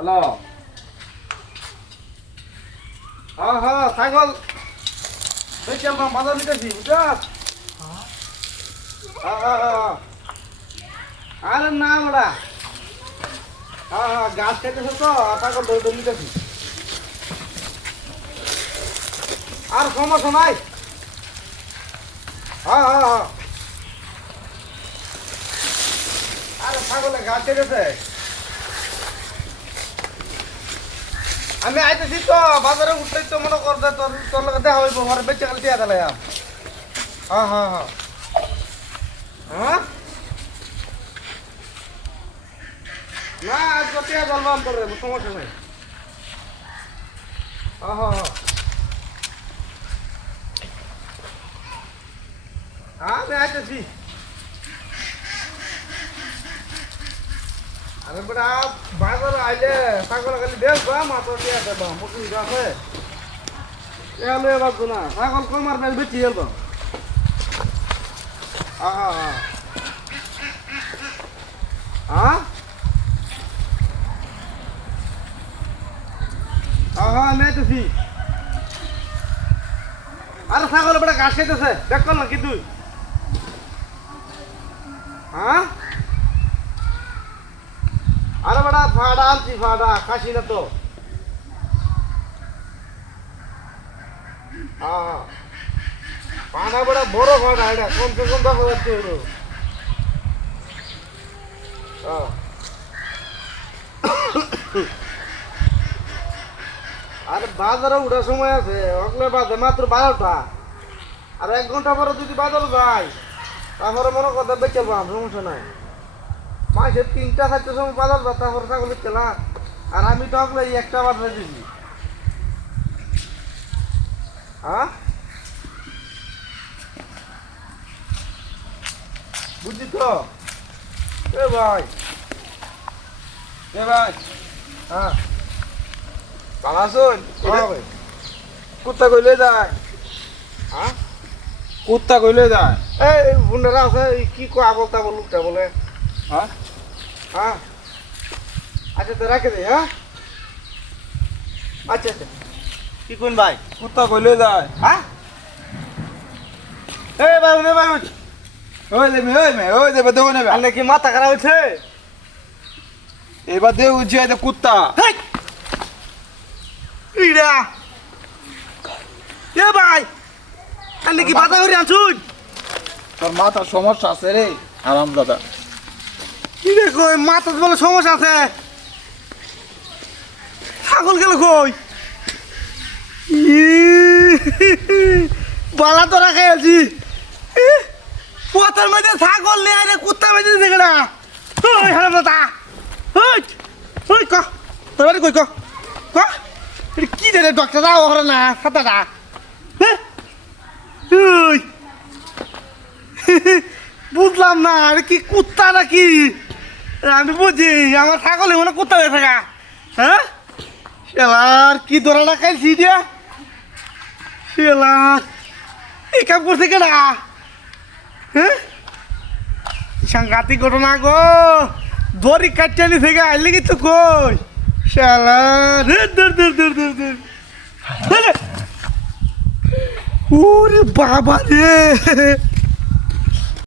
Hello. হ্যাঁ হ্যাঁ ছাগল বেশি আমরা বাজার নিতেছি বুঝছস। হ্যাঁ হ্যাঁ হ্যাঁ আরে না বড়া। হ্যাঁ হ্যাঁ গাছ খেতেছে তো ছাগল ধরে নিতেছি। আর সমস্যা নাই। হ্যাঁ হ্যাঁ হ্যাঁ আরে ছাগলে গাছ খেতেছে। আমি আইতেছি তো বাজারে উঠলেই তো মনে কর তোর তোর লগে দেখা হইব ঘরে বেঁচে গেলে দিয়া দিলে। হ্যাঁ হ্যাঁ হ্যাঁ হ্যাঁ না আজ টিয়া জলবাম করে সমস্যা নাই। হ্যাঁ হ্যাঁ হ্যাঁ আমি আইতেছি। আরে বেটা বাজারে আইলে ছাগল খালি দেখবা মাত্র টিয়া দেবা মুসুর আছে এলো এবার না ছাগল কমার বেশ বেশি এলো। হ্যাঁ হ্যাঁ হ্যাঁ হ্যাঁ হ্যাঁ হ্যাঁ আমি আইতেছি। আরে ছাগল বেটা ঘাস খাইতেছে দেখ কর না কি তুই। হ্যাঁ আরে বেটা ফাড়া আনছি ফাড়া খাসি না তো। হ্যাঁ হ্যাঁ পানা বেটা বড় ফাড়া এটা কমসে কম দেখা যাচ্ছে হলো। হ্যাঁ আরে বাজারে উঠার সময় আছে ওগুলো বাজে মাত্র 12টা। আর 1 ঘন্টা পরে যদি বাজারে যাই তারপরে মনে কথা বেঁচে পাম সমস্যা নাই। মাসে 3টা 4টার সময় বাজার যা তারপরে ছাগল খেলা। আর আমি তো আপনার এই একটা বাজারে দিছি। হ্যাঁ বুঝছি তো এ ভাই হ্যাঁ ভালো আছেন? ভাই কুত্তা কইলে যায়, হ্যাঁ কুত্তা কইলে যায়। এই বুন্ডারা আছে এই কি কো আবল তাবল লোকটা বলে। হ্যাঁ হ্যাঁ আচ্ছা তো রাখে দে। হ্যাঁ আচ্ছা আচ্ছা কি কোন ভাই কুত্তা কইলে যায়। হ্যাঁ এই ভাই উনি ভাই ওই দেবে দেবো নেবে। আনে কি মাথা খারাপ হয়েছে। এবার দেব উঠিয়ে কুত্তা। হেই ইড়া এ ভাই আনে কি বাধা করে আনছুন। তোর মাথার সমস্যা আছে রে আরাম দাদা। কি রে কই মাথার বলে সমস্যা আছে। ছাগল গেল কই বালা তো রাখে আছি। পথের মধ্যে ছাগল নিয়ে আরে কুত্তা বেঁধে দেখে না। ওই হারাম দাদা ওই ওই ক তোর বাড়ি কই ক ক এটা কি রে ডক্টর যাও ওখানে না খাতাটা। হ্যাঁ ওই বুঝলাম না আরে কি কুত্তা নাকি। আমি বুঝি আমার ছাগলে মনে কুত্তা হয়ে থাকা। হ্যাঁ শালার কি দোরাটা খাইছি দিয়া শালার এই কাম করছে কেনা। হ্যাঁ সাংঘাতিক ঘটনা গো দড়ি কাটচালি থেকে আইলে কিন্তু কই শালার ওরে বাবা রে